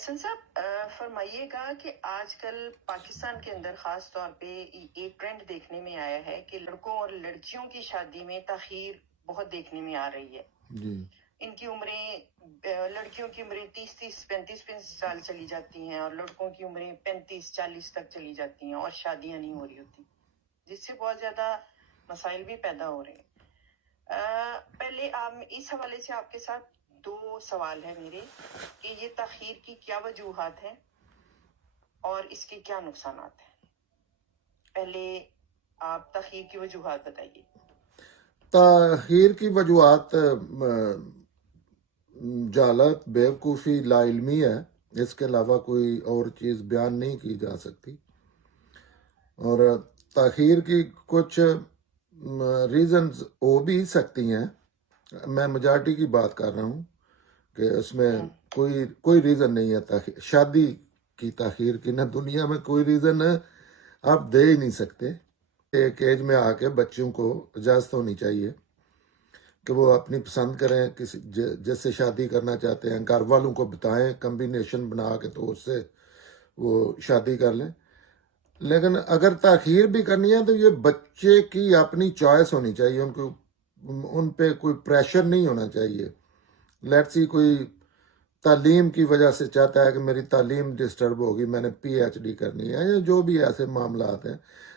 احسن صاحب فرمائیے گا کہ آج کل پاکستان کے اندر خاص طور پہ ایک ٹرینڈ دیکھنے میں آیا ہے کہ لڑکوں اور لڑکیوں کی شادی میں تاخیر بہت دیکھنے میں آ رہی ہے جی ان کی عمریں لڑکیوں کی عمریں 30-35 سال چلی جاتی ہیں اور لڑکوں کی عمریں 35-40 تک چلی جاتی ہیں اور شادیاں نہیں ہو رہی ہوتی جس سے بہت زیادہ مسائل بھی پیدا ہو رہے ہیں پہلے اس حوالے سے آپ کے ساتھ 2 سوال ہیں میرے کہ یہ تاخیر کی کیا وجوہات ہیں اور اس کے کیا نقصانات ہیں. پہلے آپ تاخیر کی وجوہات بتائیے. تاخیر کی وجوہات جہالت، بیوقوفی، لا علمی ہے. اس کے علاوہ کوئی اور چیز بیان نہیں کی جا سکتی. اور تاخیر کی کچھ ریزنز ہو بھی سکتی ہیں. میں میجارٹی کی بات کر رہا ہوں کہ اس میں کوئی ریزن نہیں ہے تاخیر شادی کی تاخیر کی. نہ دنیا میں کوئی ریزن آپ دے ہی نہیں سکتے. ایک ایج میں آ کے بچوں کو اجازت ہونی چاہیے کہ وہ اپنی پسند کریں کسی جس سے شادی کرنا چاہتے ہیں. گھر والوں کو بتائیں کمبینیشن بنا کے تو اس سے وہ شادی کر لیں. لیکن اگر تاخیر بھی کرنی ہے تو یہ بچے کی اپنی چوائس ہونی چاہیے. ان پہ کوئی پریشر نہیں ہونا چاہیے. لیٹس سی کوئی تعلیم کی وجہ سے چاہتا ہے کہ میری تعلیم ڈسٹرب ہوگی، میں نے پی ایچ ڈی کرنی ہے، یا جو بھی ایسے معاملات ہیں.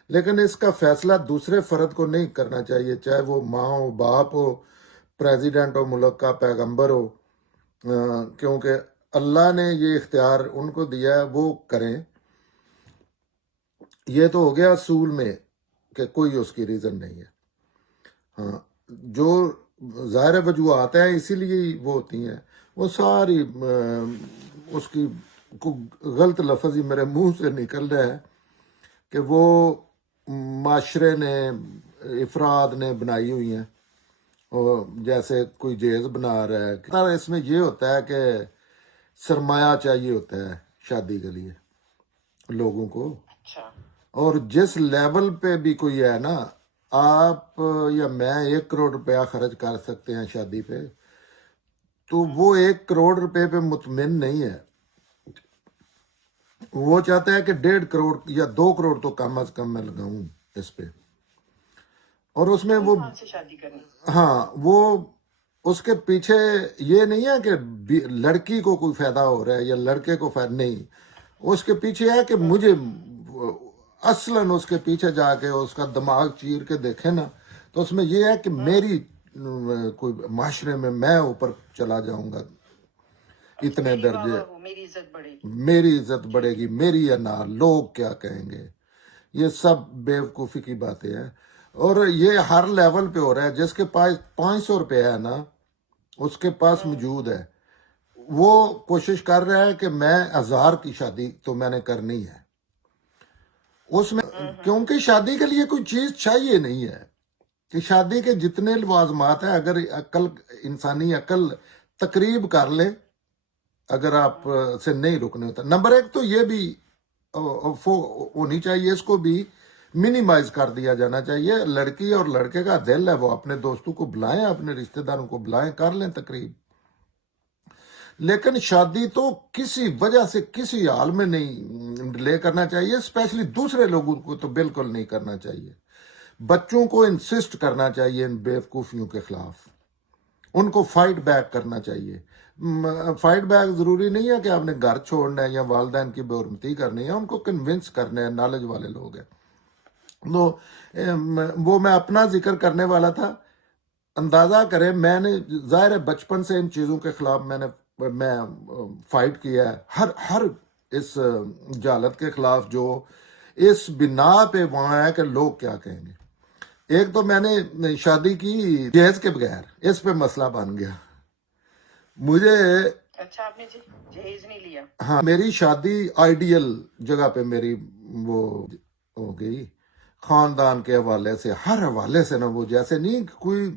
لیکن اس کا فیصلہ دوسرے فرد کو نہیں کرنا چاہیے، چاہے وہ ماں ہو، باپ ہو، پریزیڈنٹ ہو ملک کا، پیغمبر ہو. کیونکہ اللہ نے یہ اختیار ان کو دیا ہے، وہ کریں. یہ تو ہو گیا اصول میں کہ کوئی اس کی ریزن نہیں ہے. ہاں، جو ظاہر وجوہات ہیں اسی لیے وہ ہوتی ہیں، وہ ساری اس کی غلط لفظ ہی میرے منہ سے نکل رہا ہے کہ وہ معاشرے نے، افراد نے بنائی ہوئی ہیں. اور جیسے کوئی جیز بنا رہا ہے، اس میں یہ ہوتا ہے کہ سرمایہ چاہیے ہوتا ہے شادی کے لیے لوگوں کو. اچھا. اور جس لیول پہ بھی کوئی ہے نا، آپ یا میں 1 کروڑ روپیہ خرچ کر سکتے ہیں شادی پہ، تو وہ 1 کروڑ روپے پہ مطمئن نہیں ہے. وہ چاہتا ہے کہ 1.5 کروڑ یا 2 کروڑ تو کم از کم میں لگاؤں اس پہ. اور اس میں وہ سے شادی کرنی. ہاں، وہ اس کے پیچھے یہ نہیں ہے کہ لڑکی کو کوئی فائدہ ہو رہا ہے یا لڑکے کو فائدہ نہیں. اس کے پیچھے ہے کہ مجھے اصلاً اس کے پیچھے جا کے اس کا دماغ چیر کے دیکھے نا، تو اس میں یہ ہے کہ میری کوئی معاشرے میں میں اوپر چلا جاؤں گا اتنے درجے، میری عزت بڑھے گی، میری انا، لوگ کیا کہیں گے. یہ سب بیوقوفی کی باتیں ہیں. اور یہ ہر لیول پہ ہو رہا ہے. جس کے پاس 500 روپے ہے نا، اس کے پاس موجود ہے، وہ کوشش کر رہا ہے کہ میں 1000 کی شادی تو میں نے کرنی ہے. اس میں کیونکہ شادی کے لیے کوئی چیز چاہیے نہیں ہے کہ شادی کے جتنے لوازمات ہیں، اگر عقل، انسانی عقل تقریب کر لے، اگر آپ سے نہیں رکنے ہوتا. نمبر 1 تو یہ بھی ہونی چاہیے، اس کو بھی منیمائز کر دیا جانا چاہیے. لڑکی اور لڑکے کا دل ہے، وہ اپنے دوستوں کو بلائیں، اپنے رشتہ داروں کو بلائیں، کر لیں تقریب. لیکن شادی تو کسی وجہ سے کسی حال میں نہیں ڈیلے کرنا چاہیے. اسپیشلی دوسرے لوگوں کو تو بالکل نہیں کرنا چاہیے. بچوں کو انسسٹ کرنا چاہیے ان بیوقوفیوں کے خلاف، ان کو فائٹ بیک کرنا چاہیے. فائٹ بیک ضروری نہیں ہے کہ آپ نے گھر چھوڑنا ہے یا والدین کی بے حرمتی کرنی ہے، ان کو کنونس کرنا ہے. نالج والے لوگ ہیں. تو وہ میں اپنا ذکر کرنے والا تھا. اندازہ کریں، میں نے ظاہر ہے بچپن سے ان چیزوں کے خلاف میں فائٹ کیا ہے. ہر اس جہالت کے خلاف جو اس بنا پہ وہاں ہے کہ لوگ کیا کہیں گے. ایک تو میں نے شادی کی جہیز کے بغیر، اس پہ مسئلہ بن گیا. مجھے اچھا، آپ نے جہیز نہیں لیا؟ ہاں، میری شادی آئیڈیل جگہ پہ میری وہ ہو گئی. خاندان کے حوالے سے، ہر حوالے سے نا، وہ جیسے نہیں کوئی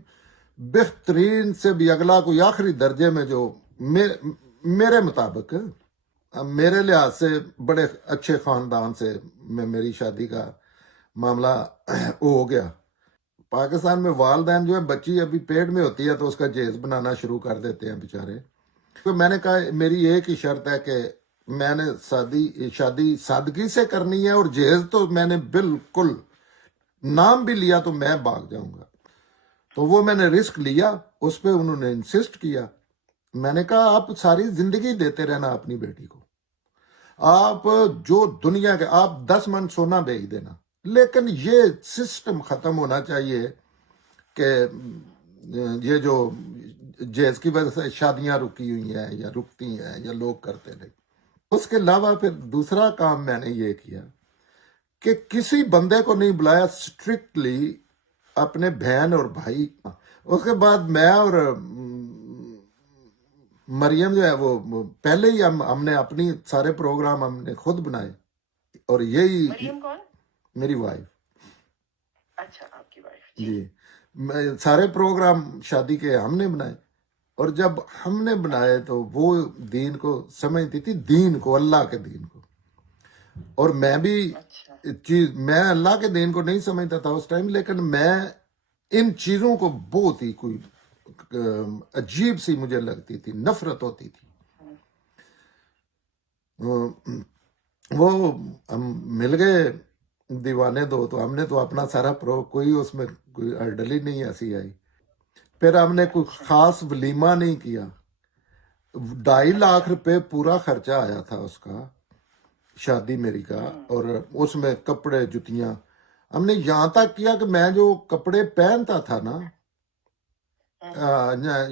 بہترین سے بھی اگلا، کوئی آخری درجے میں، جو میرے مطابق میرے لحاظ سے بڑے اچھے خاندان سے میں میری شادی کا معاملہ ہو گیا. پاکستان میں والدین جو ہے، بچی ابھی پیٹ میں ہوتی ہے تو اس کا جہیز بنانا شروع کر دیتے ہیں بیچارے. تو میں نے کہا میری ایک ہی شرط ہے کہ میں نے شادی سادگی سے کرنی ہے، اور جہیز تو میں نے بالکل نام بھی لیا تو میں بھاگ جاؤں گا. تو وہ میں نے رسک لیا، اس پہ انہوں نے انسسٹ کیا. میں نے کہا آپ ساری زندگی دیتے رہنا اپنی بیٹی کو، آپ جو دنیا کے آپ 10 من سونا بیچ دینا، لیکن یہ سسٹم ختم ہونا چاہیے کہ یہ جو جیز کی وجہ سے شادیاں رکی ہوئی ہیں یا رکتی ہیں یا لوگ کرتے رہے. اس کے علاوہ پھر دوسرا کام میں نے یہ کیا کہ کسی بندے کو نہیں بلایا، اسٹرکٹلی اپنے بہن اور بھائی. اس کے بعد میں اور مریم جو ہے وہ پہلے ہی ہم نے اپنی سارے پروگرام ہم نے خود بنائے، اور یہی مریم کون؟ میری وائف. اچھا، آپ کی وائف. جی، سارے پروگرام شادی کے ہم نے بنائے، اور جب ہم نے بنائے تو وہ دین کو سمجھتی تھی، دین کو، اللہ کے دین کو. اور میں بھی اچھا. میں اللہ کے دین کو نہیں سمجھتا تھا اس ٹائم، لیکن میں ان چیزوں کو بہت ہی کوئی عجیب سی مجھے لگتی تھی، نفرت ہوتی تھی. وہ ہم مل گئے دیوانے دو، تو ہم نے تو اپنا سارا کوئی اس میں کوئی ہرڈل ہی نہیں ایسی آئی. پھر ہم نے کوئی خاص ولیمہ نہیں کیا. 2.5 لاکھ روپے پورا خرچہ آیا تھا اس کا، شادی میری کا، اور اس میں کپڑے جتیاں. ہم نے یہاں تک کیا کہ میں جو کپڑے پہنتا تھا نا،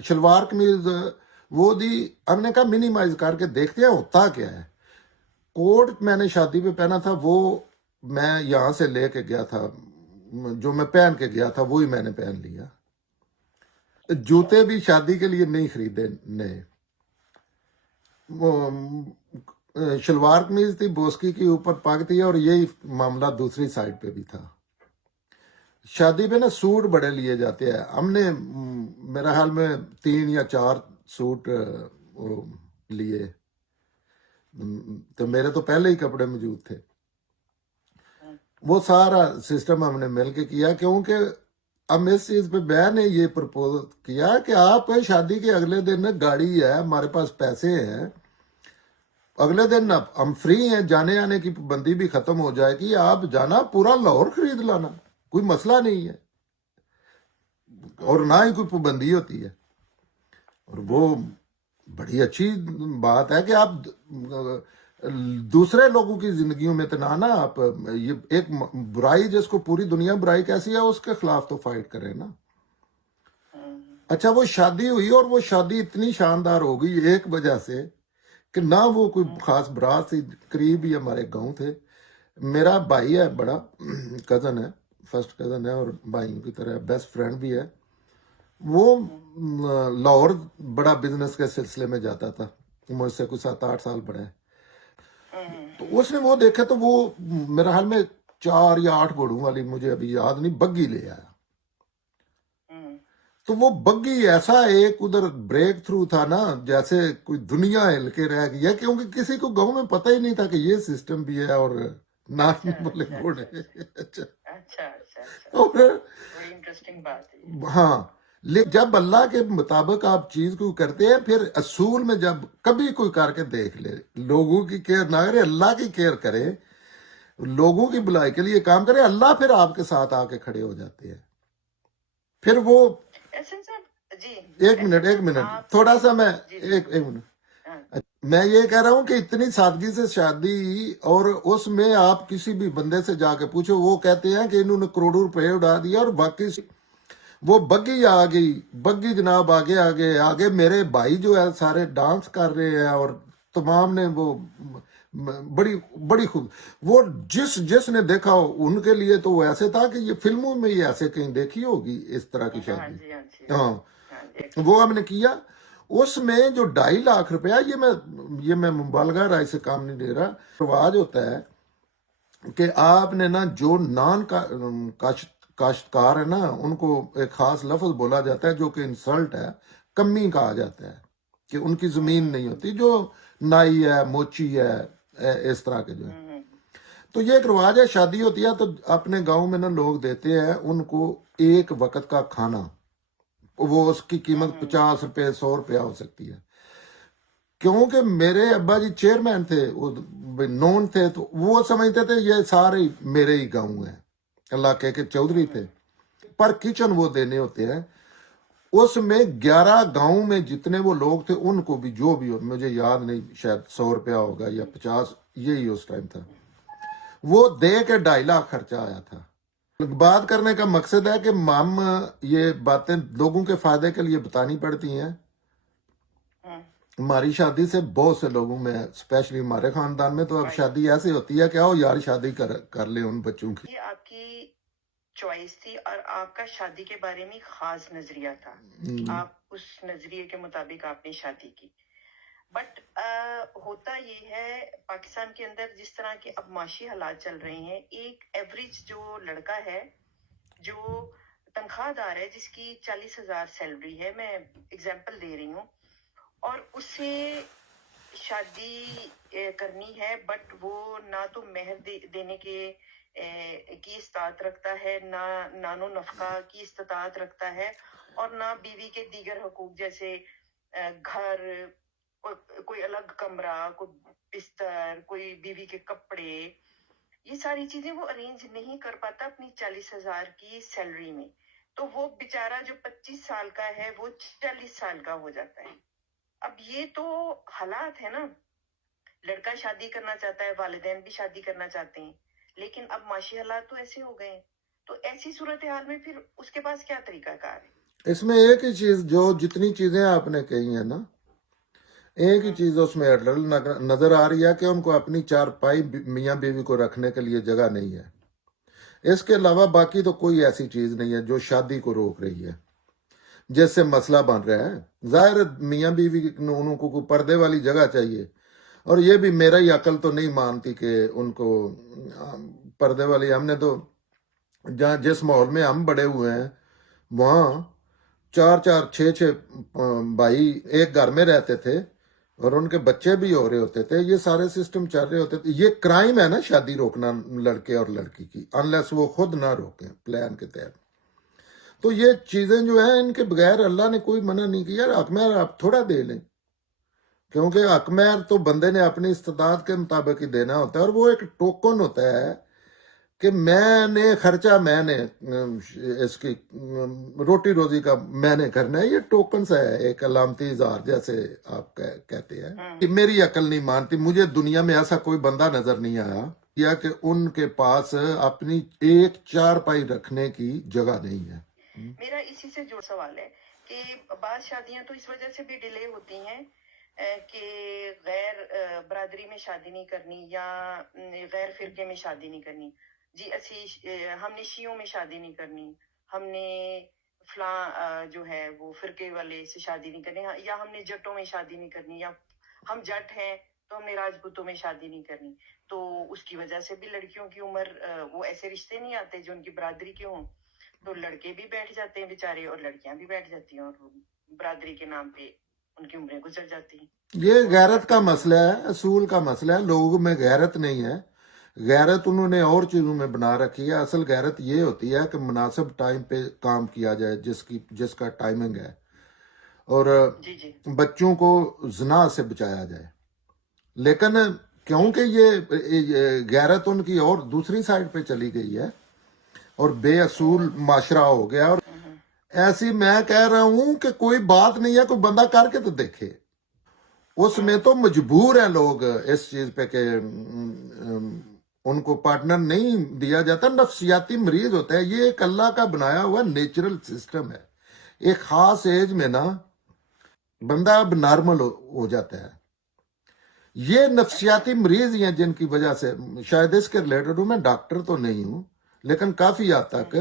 شلوار قمیض وہ دی، ہم نے کہا منیمائز کر کے دیکھتے ہیں ہوتا کیا ہے. کوٹ میں نے شادی پہ پہنا تھا، وہ میں یہاں سے لے کے گیا تھا، جو میں پہن کے گیا تھا وہی میں نے پہن لیا. جوتے بھی شادی کے لیے نہیں خریدے نئے. شلوار قمیض تھی بوسکی کی، اوپر پگ تھی، اور یہی معاملہ دوسری سائڈ پہ بھی تھا. شادی پہ نا سوٹ بڑے لیے جاتے ہیں. ہم نے میرا حال میں 3 یا 4 سوٹ لیے، تو میرے تو پہلے ہی کپڑے موجود تھے. وہ سارا سسٹم ہم نے مل کے کیا، کیونکہ اب اس چیز پہ میں نے یہ پرپوز کیا کہ آپ شادی کے اگلے دن گاڑی ہے، ہمارے پاس پیسے ہیں، اگلے دن ہم فری ہیں، جانے آنے کی پابندی بھی ختم ہو جائے گی، آپ جانا پورا لاہور خرید لانا، کوئی مسئلہ نہیں ہے، اور نہ ہی کوئی پابندی ہوتی ہے. اور وہ بڑی اچھی بات ہے کہ آپ دوسرے لوگوں کی زندگیوں میں تنا نا، آپ یہ ایک برائی جس کو پوری دنیا برائی کیسی ہے اس کے خلاف تو فائٹ کریں نا. اچھا، وہ شادی ہوئی، اور وہ شادی اتنی شاندار ہو گئی ایک وجہ سے کہ نہ وہ کوئی خاص برات سی، قریب ہی ہمارے گاؤں تھے. میرا بھائی ہے، بڑا کزن ہے، فرسٹ کزن ہے، اور بھائیوں کی طرح بیسٹ فرینڈ بھی ہے. وہ لاہور بڑا بزنس کے سلسلے میں جاتا تھا، مجھ سے کچھ 7-8 سال بڑا ہے. تو اس نے وہ دیکھا تو وہ میرا حال میں 4 یا 8 گھوڑوں والی، مجھے ابھی یاد نہیں، بگی لے آیا. تو وہ بگی ایسا ایک ادھر بریک تھرو تھا نا، جیسے کوئی دنیا ہل کے رہ گئی ہے، کیونکہ کسی کو گاؤں میں پتہ ہی نہیں تھا کہ یہ سسٹم بھی ہے، اور ناچنے والے گھوڑے. بڑی انٹرسٹنگ بات ہے. ہاں، لیکن جب اللہ کے مطابق آپ چیز کو کرتے ہیں، پھر اصول میں جب کبھی کوئی کر کے دیکھ لے، لوگوں کی کیئر نہ کرے، اللہ کی کیئر کرے، لوگوں کی بلائی کے لیے کام کرے، اللہ پھر آپ کے ساتھ آ کے کھڑے ہو جاتے ہیں. پھر وہ ایک منٹ تھوڑا سا میں ایک منٹ میں یہ کہہ رہا ہوں کہ اتنی سادگی سے شادی، اور اس میں آپ کسی بھی بندے سے جا کے پوچھو، وہ کہتے ہیں کہ انہوں نے کروڑوں روپے اڑا دیا، اور باقی وہ بگی آ گئی، بگی جناب آگے آگے آگے. میرے بھائی جو ہے سارے ڈانس کر رہے ہیں، اور تمام نے وہ بڑی بڑی خوب، وہ جس نے دیکھا ان کے لیے تو وہ ایسے تھا کہ یہ فلموں میں ہی ایسے کہیں دیکھی ہوگی اس طرح کی شادی. ہاں، وہ ہم نے کیا. اس میں جو 2.5 لاکھ روپیہ، یہ میں مبالغہ رائے سے کام نہیں دے رہا. رواج ہوتا ہے کہ آپ نے نا جو نان کاشتکار ہے نا، ان کو ایک خاص لفظ بولا جاتا ہے جو کہ انسلٹ ہے، کمی کہا جاتا ہے، کہ ان کی زمین نہیں ہوتی، جو نائی ہے، موچی ہے، اس طرح کے جو ہے. تو یہ ایک رواج ہے، شادی ہوتی ہے تو اپنے گاؤں میں نا لوگ دیتے ہیں ان کو ایک وقت کا کھانا، وہ اس کی قیمت 50 روپے 100 روپیہ ہو سکتی ہے. کیونکہ میرے ابا جی چیئرمین تھے, نون تھے, تو وہ سمجھتے تھے یہ سارے میرے ہی گاؤں ہیں, علاقے کے چودھری تھے. پر کچن وہ دینے ہوتے ہیں, اس میں 11 گاؤں میں جتنے وہ لوگ تھے ان کو بھی جو بھی ہو, مجھے یاد نہیں, شاید 100 روپیہ ہوگا یا 50, یہی اس ٹائم تھا, وہ دے کے 2.5 لاکھ خرچہ آیا تھا. بات کرنے کا مقصد ہے کہ ہم یہ باتیں لوگوں کے فائدے کے لیے بتانی پڑتی ہیں. ہماری شادی سے بہت سے لوگوں میں, اسپیشلی ہمارے خاندان میں, تو اب شادی ایسی ہوتی ہے کہ آؤ یار شادی کر لیں ان بچوں کی. یہ آپ کی چوائس تھی اور آپ کا شادی کے بارے میں خاص نظریہ تھا, آپ اس نظریے کے مطابق آپ نے شادی کی. بٹ ہوتا یہ ہے پاکستان کے اندر جس طرح کے اب معاشی حالات چل رہے ہیں, ایک ایوریج جو لڑکا ہے جو تنخواہ دار ہے, جس کی 40,000 سیلری ہے, میں اگزامپل دے رہی ہوں, اور اسے شادی کرنی ہے, بٹ وہ نہ تو مہر دینے کی استطاعت رکھتا ہے, نہ نان و نفقہ کی استطاعت رکھتا ہے, اور نہ بیوی کے دیگر حقوق جیسے گھر, کوئی الگ کمرہ, کوئی بستر, کوئی بیوی کے کپڑے, یہ ساری چیزیں وہ ارینج نہیں کر پاتا اپنی 40,000 کی سیلری میں. تو وہ بیچارہ جو 25 سال کا ہے وہ 40 سال کا ہو جاتا ہے. اب یہ تو حالات ہے نا, لڑکا شادی کرنا چاہتا ہے, والدین بھی شادی کرنا چاہتے ہیں, لیکن اب معاشی حالات تو ایسے ہو گئے ہیں. تو ایسی صورتحال میں پھر اس کے پاس کیا طریقہ کار ہے؟ اس میں ایک ہی چیز, جو جتنی چیزیں آپ نے کہی ہیں نا, ایک ہی چیز اس میں نظر آ رہی ہے کہ ان کو اپنی 4 پائی میاں بیوی کو رکھنے کے لیے جگہ نہیں ہے. اس کے علاوہ باقی تو کوئی ایسی چیز نہیں ہے جو شادی کو روک رہی ہے, جس سے مسئلہ بن رہا ہے. ظاہر میاں بیوی انہوں کو کوئی پردے والی جگہ چاہیے, اور یہ بھی میرا ہی عقل تو نہیں مانتی کہ ان کو پردے والی. ہم نے تو جس ماحول میں ہم بڑے ہوئے ہیں وہاں 4 6 بھائی ایک گھر میں رہتے تھے, اور ان کے بچے بھی ہو رہے ہوتے تھے, یہ سارے سسٹم چل رہے ہوتے تھے. یہ کرائم ہے نا شادی روکنا لڑکے اور لڑکی کی, انلیس وہ خود نہ روکیں پلان کے تحت. تو یہ چیزیں جو ہیں ان کے بغیر اللہ نے کوئی منع نہیں کیا. حق مہر آپ تھوڑا دے لیں, کیونکہ حق مہر تو بندے نے اپنی استطاعت کے مطابق ہی دینا ہوتا ہے, اور وہ ایک ٹوکن ہوتا ہے کہ میں نے خرچہ, میں نے اس کی روٹی روزی کا میں نے کرنا ہے. یہ ٹوکنز ہے, ایک علامتی اظہار جیسے آپ کہتے ہیں. میری عقل نہیں مانتی, مجھے دنیا میں ایسا کوئی بندہ نظر نہیں آیا یا کہ ان کے پاس اپنی 1 4 پائی رکھنے کی جگہ نہیں ہے. میرا اسی سے جڑ سوال ہے کہ بعض شادیاں تو اس وجہ سے بھی ڈیلے ہوتی ہیں کہ غیر برادری میں شادی نہیں کرنی یا غیر فرقے میں شادی نہیں کرنی. جی ہم نے شیعوں میں شادی نہیں کرنی, ہم نے فلاں جو ہے وہ فرقے والے سے شادی نہیں کرنی, یا ہم نے جٹوں میں شادی نہیں کرنی, یا ہم جٹ ہیں تو ہم نے راجپوتوں میں شادی نہیں کرنی. تو اس کی وجہ سے بھی لڑکیوں کی عمر, وہ ایسے رشتے نہیں آتے جو ان کی برادری کے ہوں, تو لڑکے بھی بیٹھ جاتے ہیں بیچارے, اور لڑکیاں بھی بیٹھ جاتی ہیں, اور برادری کے نام پہ ان کی عمریں گزر جاتی ہیں. یہ غیرت کا مسئلہ ہے, اصول کا مسئلہ ہے. لوگوں میں غیرت نہیں ہے, غیرت انہوں نے اور چیزوں میں بنا رکھی ہے. اصل غیرت یہ ہوتی ہے کہ مناسب ٹائم پہ کام کیا جائے, جس کا ٹائمنگ ہے, اور بچوں کو زنا سے بچایا جائے. لیکن کیونکہ یہ غیرت ان کی اور دوسری سائڈ پہ چلی گئی ہے, اور بے اصول معاشرہ ہو گیا. اور ایسی میں کہہ رہا ہوں کہ کوئی بات نہیں ہے, کوئی بندہ کر کے تو دیکھے. اس میں تو مجبور ہیں لوگ اس چیز پہ کہ ان کو پارٹنر نہیں دیا جاتا, نفسیاتی مریض ہوتا ہے. یہ ایک اللہ کا بنایا ہوا نیچرل سسٹم ہے. ایک خاص ایج میں نا بندہ اب نارمل ہو جاتا ہے. یہ نفسیاتی مریض ہیں جن کی وجہ سے, شاید اس کے ریلیٹڈ ہوں, میں ڈاکٹر تو نہیں ہوں, لیکن کافی حد تک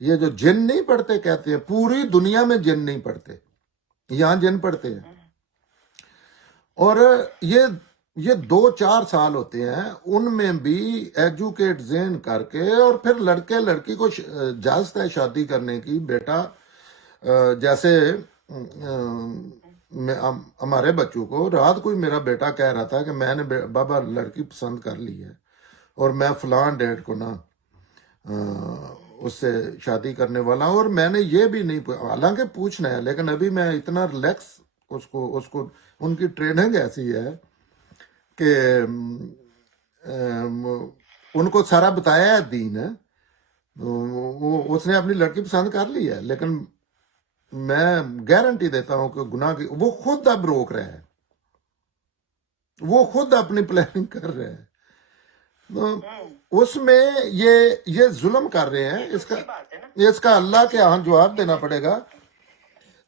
یہ جو جن نہیں پڑھتے کہتے ہیں, پوری دنیا میں جن نہیں پڑھتے, یہاں جن پڑھتے ہیں. اور یہ 2 4 سال ہوتے ہیں, ان میں بھی ایجوکیٹ ذہن کر کے, اور پھر لڑکے لڑکی کو اجازت ہے شادی کرنے کی. بیٹا جیسے ہمارے بچوں کو, رات کوئی میرا بیٹا کہہ رہا تھا کہ میں نے بابا لڑکی پسند کر لی ہے, اور میں فلاں ڈیٹ کو نا اس سے شادی کرنے والا ہوں, اور میں نے یہ بھی نہیں, حالانکہ پوچھنا ہے, لیکن ابھی میں اتنا ریلیکس اس کو ان کی ٹریننگ ایسی ہے کہ ان کو سارا بتایا ہے دین ہے. اس نے اپنی لڑکی پسند کر لی ہے، لیکن میں گارنٹی دیتا ہوں کہ گناہ کی وہ خود اب روک رہا ہے، وہ خود اپنی پلاننگ کر رہے ہیں. اس میں یہ ظلم کر رہے ہیں. اس کا اللہ کے ہاں جواب دینا پڑے گا.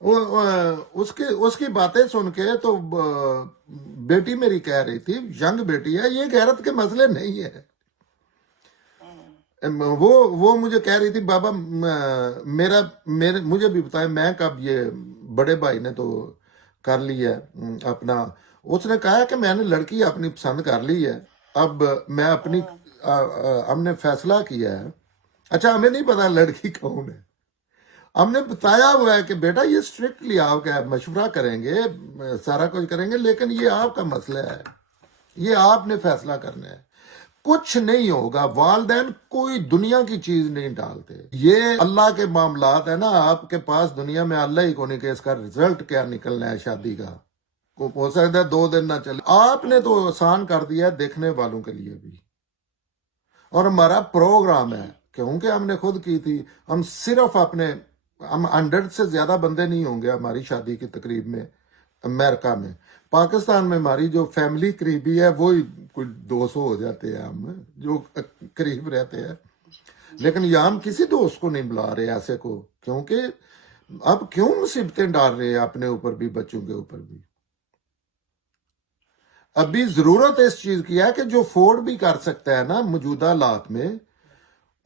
اس کی باتیں سن کے تو بیٹی میری کہہ رہی تھی، ینگ بیٹی ہے، یہ غیرت کے مسئلے نہیں ہے. وہ مجھے کہہ رہی تھی بابا مجھے بھی بتائیں میں کب، یہ بڑے بھائی نے تو کر لی ہے اپنا. اس نے کہا کہ میں نے لڑکی اپنی پسند کر لی ہے، اب میں اپنی ہم نے فیصلہ کیا ہے. اچھا ہمیں نہیں پتا لڑکی کون ہے، ہم نے بتایا ہوا ہے کہ بیٹا یہ اسٹرکٹلی آپ کا مشورہ کریں گے، سارا کچھ کریں گے، لیکن یہ آپ کا مسئلہ ہے، یہ آپ نے فیصلہ کرنا ہے. کچھ نہیں ہوگا. والدین کوئی دنیا کی چیز نہیں ڈالتے. یہ اللہ کے معاملات ہے نا. آپ کے پاس دنیا میں اللہ ہی کو نہیں کہ اس کا رزلٹ کیا نکلنا ہے شادی کا. ہو سکتا ہے 2 دن نہ چلے. آپ نے تو آسان کر دیا ہے دیکھنے والوں کے لیے بھی. اور ہمارا پروگرام ہے کیونکہ ہم نے خود کی تھی. ہم صرف ہم 100 سے زیادہ بندے نہیں ہوں گے ہماری شادی کی تقریب میں امریکہ میں. پاکستان میں ہماری جو فیملی قریبی ہے وہی کوئی 200 ہو جاتے ہیں ہم جو قریب رہتے ہیں. لیکن یہاں ہم کسی دوست کو نہیں بلا رہے ایسے کو، کیونکہ اب کیوں مصیبتیں ڈال رہے ہیں اپنے اوپر بھی بچوں کے اوپر بھی. ابھی ضرورت اس چیز کی ہے کہ جو افورڈ بھی کر سکتا ہے نا موجودہ حالات میں،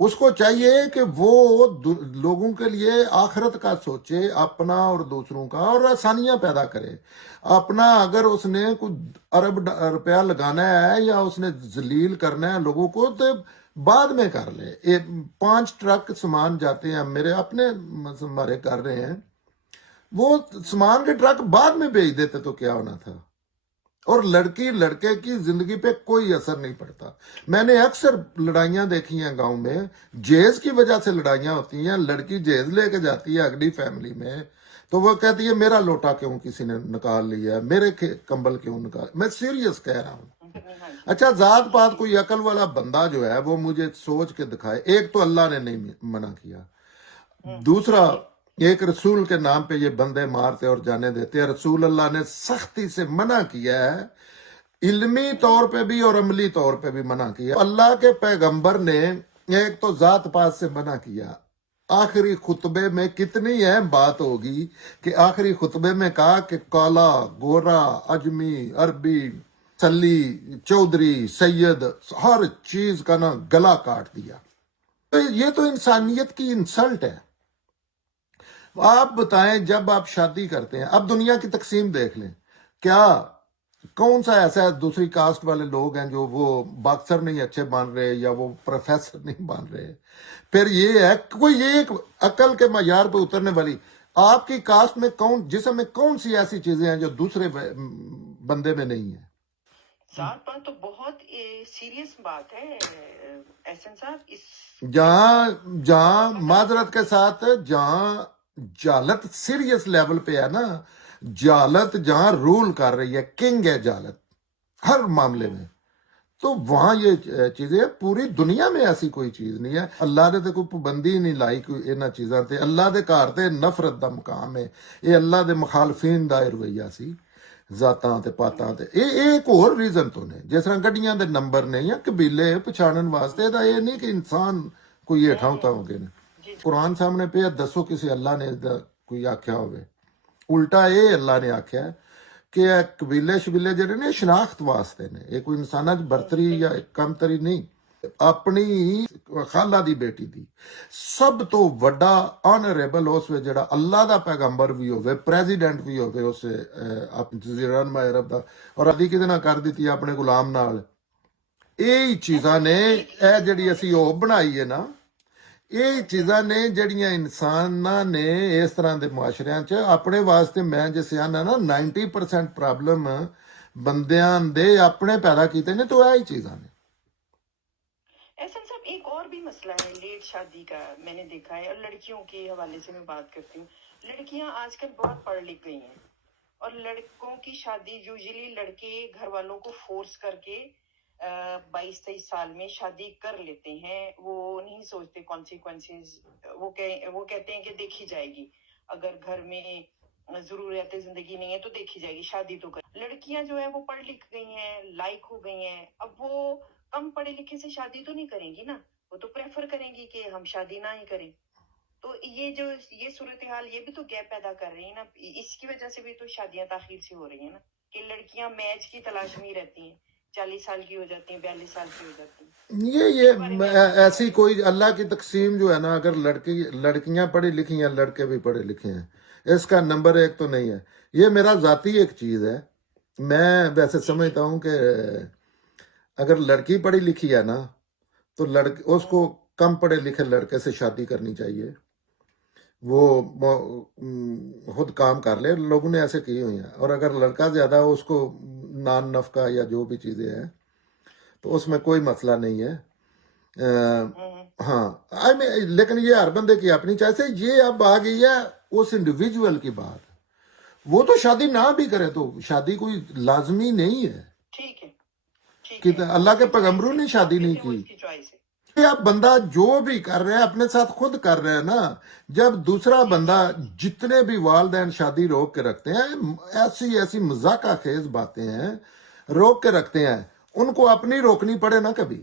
اس کو چاہیے کہ وہ لوگوں کے لیے آخرت کا سوچے، اپنا اور دوسروں کا، اور آسانیاں پیدا کرے. اپنا اگر اس نے کچھ ارب روپیہ لگانا ہے یا اس نے ذلیل کرنا ہے لوگوں کو تو بعد میں کر لے. 5 ٹرک سامان جاتے ہیں میرے اپنے ہمارے کر رہے ہیں، وہ سامان کے ٹرک بعد میں بھیج دیتے تو کیا ہونا تھا. اور لڑکی لڑکے کی زندگی پہ کوئی اثر نہیں پڑتا. میں نے اکثر لڑائیاں دیکھی ہیں گاؤں میں، جہیز کی وجہ سے لڑائیاں ہوتی ہیں. لڑکی جہیز لے کے جاتی ہے اگلی فیملی میں تو وہ کہتی ہے میرا لوٹا کیوں کسی نے نکال لیا، میرے کمبل کیوں نکال. میں سیریس کہہ رہا ہوں. اچھا ذات پات کوئی عقل والا بندہ جو ہے وہ مجھے سوچ کے دکھائے. ایک تو اللہ نے نہیں منع کیا، دوسرا ایک رسول کے نام پہ یہ بندے مارتے اور جانے دیتے ہیں. رسول اللہ نے سختی سے منع کیا ہے، علمی طور پہ بھی اور عملی طور پہ بھی منع کیا. اللہ کے پیغمبر نے ایک تو ذات پات سے منع کیا. آخری خطبے میں کتنی اہم بات ہوگی کہ آخری خطبے میں کہا کہ کالا، گورا، اجمی، عربی، سلی، چودھری، سید، ہر چیز کا نا گلا کاٹ دیا. یہ تو انسانیت کی انسلٹ ہے. آپ بتائیں جب آپ شادی کرتے ہیں، اب دنیا کی تقسیم دیکھ لیں، کیا کون سا ایسا دوسری کاسٹ والے لوگ ہیں جو وہ باکسر نہیں اچھے بن رہے یا وہ پروفیسر نہیں بن رہے. پھر یہ ہے کوئی یہ ایک عقل کے معیار پہ اترنے والی آپ کی کاسٹ میں جسم میں کون سی ایسی چیزیں ہیں جو دوسرے بندے میں نہیں ہیں. ذات پات تو بہت سیریس بات ہے احسن صاحب. جہاں معذرت کے ساتھ جہاں جہالت سیریس لیول پہ ہے نا، جہالت جہاں رول کر رہی ہے، کنگ ہے جہالت ہر معاملے میں، تو وہاں یہ چیزیں پوری دنیا میں ایسی کوئی چیز نہیں ہے. اللہ نے تو کوئی پابندی نہیں لائی کوئی انہاں چیزاں تے. اللہ دے گھر تے نفرت دا مقام ہے. یہ اللہ دے مخالفین دا رویہ سی ذاتاں تے پاتاں تے. ایک اور ریزن تو نے جس طرح گڈیاں دے نمبر نے یا قبیلے پچھاڑن واسطے دا یہ نہیں کہ انسان کوئی ہیٹھاں ہوتا ہو گئے. قرآن سامنے پہ دسو کسی اللہ نے کوئی آکھیا ہوئے. الٹا یہ اللہ نے آکھیا ہے کہ قبیلے شبیلے جڑے نے شناخت واسطے نے، یہ کوئی انسانہ برتری یا کم تری نہیں. اپنی خالہ دی بیٹی دی سب تو وڈا آنریبل اس وے جڑا اللہ دا پیغمبر بھی ہوئے، پریزیڈنٹ بھی ہوئے اس جزیرہ نما عرب دا، اور ادھی کدے نہ کر دیتی اپنے غلام نال. یہی چیزاں نے اے جڑی اسی او بنائی ہے نا، یہ چیزاں نے جڑیاں انساناں نے اس طرح دے معاشریاں چ اپنے واسطے، میں جسے آنا نا 90% پرابلم بندیاں دے اپنے پیدا کیتے نے، تو یہی چیزاں نے. احسن صاحب ایک اور بھی مسئلہ ہے لیٹ شادی کا میں نے دیکھا ہے، اور لڑکیوں کے حوالے سے میں بات کرتی ہوں. لڑکیاں آج کل بہت پڑھ لکھ گئی ہیں، اور لڑکوں کی شادی یوزلی لڑکے گھر والوں کو فورس کر کے 22-23 سال میں شادی کر لیتے ہیں. وہ نہیں سوچتے کانسیکوینسز. وہ کہتے ہیں کہ دیکھی جائے گی, اگر گھر میں ضروریات زندگی نہیں ہے تو دیکھی جائے گی, شادی تو کر. لڑکیاں جو ہے وہ پڑھ لکھ گئی ہیں, لائق ہو گئی ہیں, اب وہ کم پڑھے لکھے سے شادی تو نہیں کریں گی نا, وہ تو پریفر کریں گی کہ ہم شادی نہ ہی کریں. تو یہ صورتحال یہ بھی تو گیپ پیدا کر رہی ہے نا. اس کی وجہ سے بھی تو شادیاں تاخیر سے ہو رہی ہیں نا, کہ لڑکیاں میچ کی تلاش میں ہی رہتی ہیں, 40 سال کی ہو جاتی ہیں, 42 سال کی ہو جاتی ہیں. یہ ایسی کوئی اللہ کی تقسیم جو ہے نا, اگر لڑکیاں پڑھی لکھی ہیں, لڑکے بھی پڑھے لکھے ہیں, اس کا نمبر ایک تو نہیں ہے. یہ میرا ذاتی ایک چیز ہے. میں ویسے سمجھتا ہوں کہ اگر لڑکی پڑھی لکھی ہے نا تو اس کو کم پڑھے لکھے لڑکے سے شادی کرنی چاہیے. وہ خود کام کر لے, لوگوں نے ایسے کی ہوئی ہیں. اور اگر لڑکا زیادہ اس کو نان نفقہ یا جو بھی چیزیں ہیں تو اس میں کوئی مسئلہ نہیں ہے. ہاں, لیکن یہ ہر بندے کی اپنی چاہیے. یہ اب آ گئی ہے اس انڈیویجول کی بات. وہ تو شادی نہ بھی کرے تو شادی کوئی لازمی نہیں ہے. ٹھیک ہے, کہ اللہ کے پیغمبروں نے شادی نہیں کی. اب بندہ جو بھی کر رہا ہے اپنے ساتھ خود کر رہا ہے نا. جب دوسرا بندہ, جتنے بھی والدین شادی روک کے رکھتے ہیں, ایسی مذاقہ خیز باتیں ہیں, روک کے رکھتے ہیں, ان کو اپنی روکنی پڑے نا کبھی.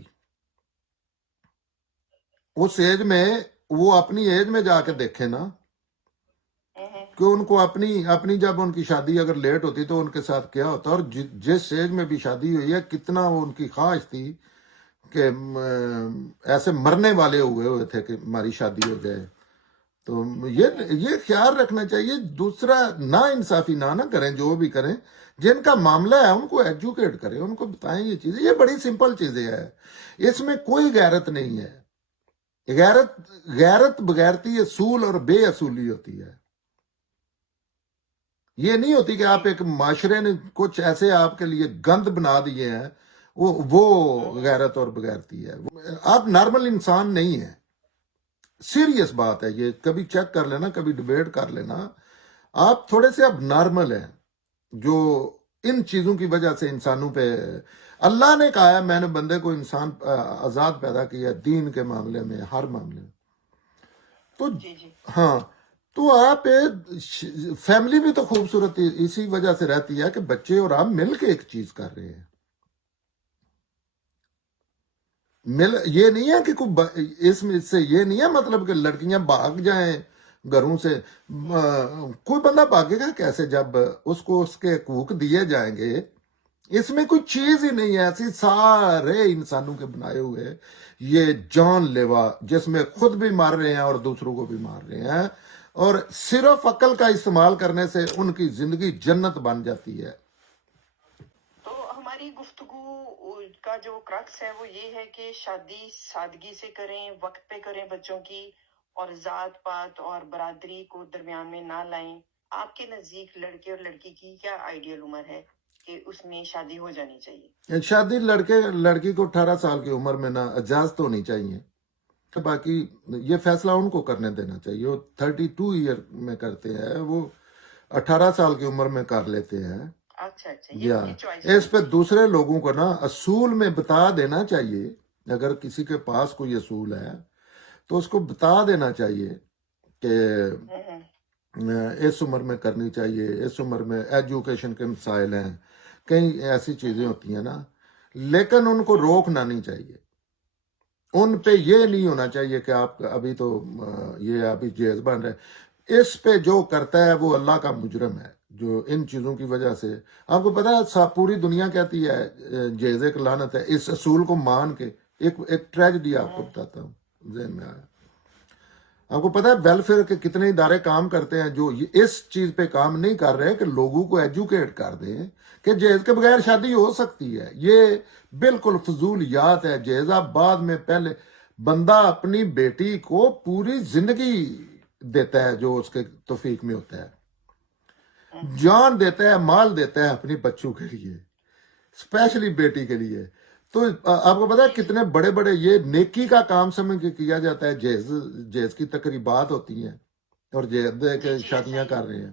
اس ایج میں وہ اپنی ایج میں جا کے دیکھیں نا کہ ان کو اپنی جب ان کی شادی اگر لیٹ ہوتی تو ان کے ساتھ کیا ہوتا, اور جس ایج میں بھی شادی ہوئی ہے کتنا ان کی خواہش تھی کہ ایسے مرنے والے ہوئے تھے کہ ہماری شادی ہو جائے. تو یہ خیال رکھنا چاہیے. دوسرا نا انصافی نہ کریں. جو بھی کریں, جن کا معاملہ ہے ان کو ایجوکیٹ کریں, ان کو بتائیں یہ چیزیں. یہ بڑی سمپل چیزیں ہیں, اس میں کوئی غیرت نہیں ہے. غیرت بغیرتی اصول اور بے اصولی ہوتی ہے. یہ نہیں ہوتی کہ آپ ایک معاشرے نے کچھ ایسے آپ کے لیے گند بنا دیے ہیں, وہ غیرت اور بغیرتی ہے. آپ نارمل انسان نہیں ہیں. سیریس بات ہے یہ, کبھی چیک کر لینا, کبھی ڈیبیٹ کر لینا. آپ تھوڑے سے اب نارمل ہیں, جو ان چیزوں کی وجہ سے انسانوں پہ اللہ نے کہا ہے میں نے بندے کو انسان آزاد پیدا کیا دین کے معاملے میں, ہر معاملے میں. تو ہاں, تو آپ فیملی بھی تو خوبصورت اسی وجہ سے رہتی ہے کہ بچے اور آپ مل کے ایک چیز کر رہے ہیں. یہ نہیں ہے کہ اس سے یہ نہیں ہے مطلب کہ لڑکیاں بھاگ جائیں گھروں سے. کوئی بندہ بھاگے گا کیسے جب اس کو اس کے حقوق دیے جائیں گے. اس میں کوئی چیز ہی نہیں ہے ایسی. سارے انسانوں کے بنائے ہوئے یہ جان لیوا, جس میں خود بھی مار رہے ہیں اور دوسروں کو بھی مار رہے ہیں, اور صرف عقل کا استعمال کرنے سے ان کی زندگی جنت بن جاتی ہے. تو ہماری گفتگو کا جو کرکس ہے وہ یہ ہے کہ شادی سادگی سے کریں, وقت پہ کریں بچوں کی, اور ذات پات اور برادری کو درمیان میں نہ لائیں. آپ کے نزدیک لڑکے اور لڑکی کی کیا آئیڈیل عمر ہے کہ اس میں شادی ہو جانی چاہیے؟ شادی لڑکی کو 18 سال کی عمر میں نہ اجازت ہونی چاہیے. باقی یہ فیصلہ ان کو کرنے دینا چاہیے. وہ 32 ایئر میں کرتے ہیں, وہ 18 سال کی عمر میں کر لیتے ہیں. یا اس پہ دوسرے لوگوں کو نا اصول میں بتا دینا چاہیے. اگر کسی کے پاس کوئی اصول ہے تو اس کو بتا دینا چاہیے کہ اس عمر میں کرنی چاہیے, اس عمر میں ایجوکیشن کے مسائل ہیں, کئی ایسی چیزیں ہوتی ہیں نا, لیکن ان کو روکنا نہیں چاہیے. ان پہ یہ نہیں ہونا چاہیے کہ آپ ابھی تو یہ ابھی جیز بن رہے. اس پہ جو کرتا ہے وہ اللہ کا مجرم ہے, جو ان چیزوں کی وجہ سے. آپ کو پتا ہے پوری دنیا کہتی ہے جیز ایک لعنت ہے. اس اصول کو مان کے ایک ٹریجڈی آپ کو بتاتا ہوں, ذہن میں آیا. آپ کو پتا ہے ویلفیئر کے کتنے ادارے کام کرتے ہیں جو اس چیز پہ کام نہیں کر رہے کہ لوگوں کو ایجوکیٹ کر دیں کہ جہیز کے بغیر شادی ہو سکتی ہے. یہ بالکل فضولیات ہے. جہیز بعد میں, پہلے بندہ اپنی بیٹی کو پوری زندگی دیتا ہے جو اس کے توفیق میں ہوتا ہے, جان دیتا ہے, مال دیتا ہے اپنی بچوں کے لیے, اسپیشلی بیٹی کے لیے. تو آپ کو پتا ہے کتنے بڑے بڑے یہ نیکی کا کام سمجھ کے کیا جاتا ہے. جہیز کی تقریبات ہوتی ہیں اور جہیز کے شادیاں کر رہے ہیں.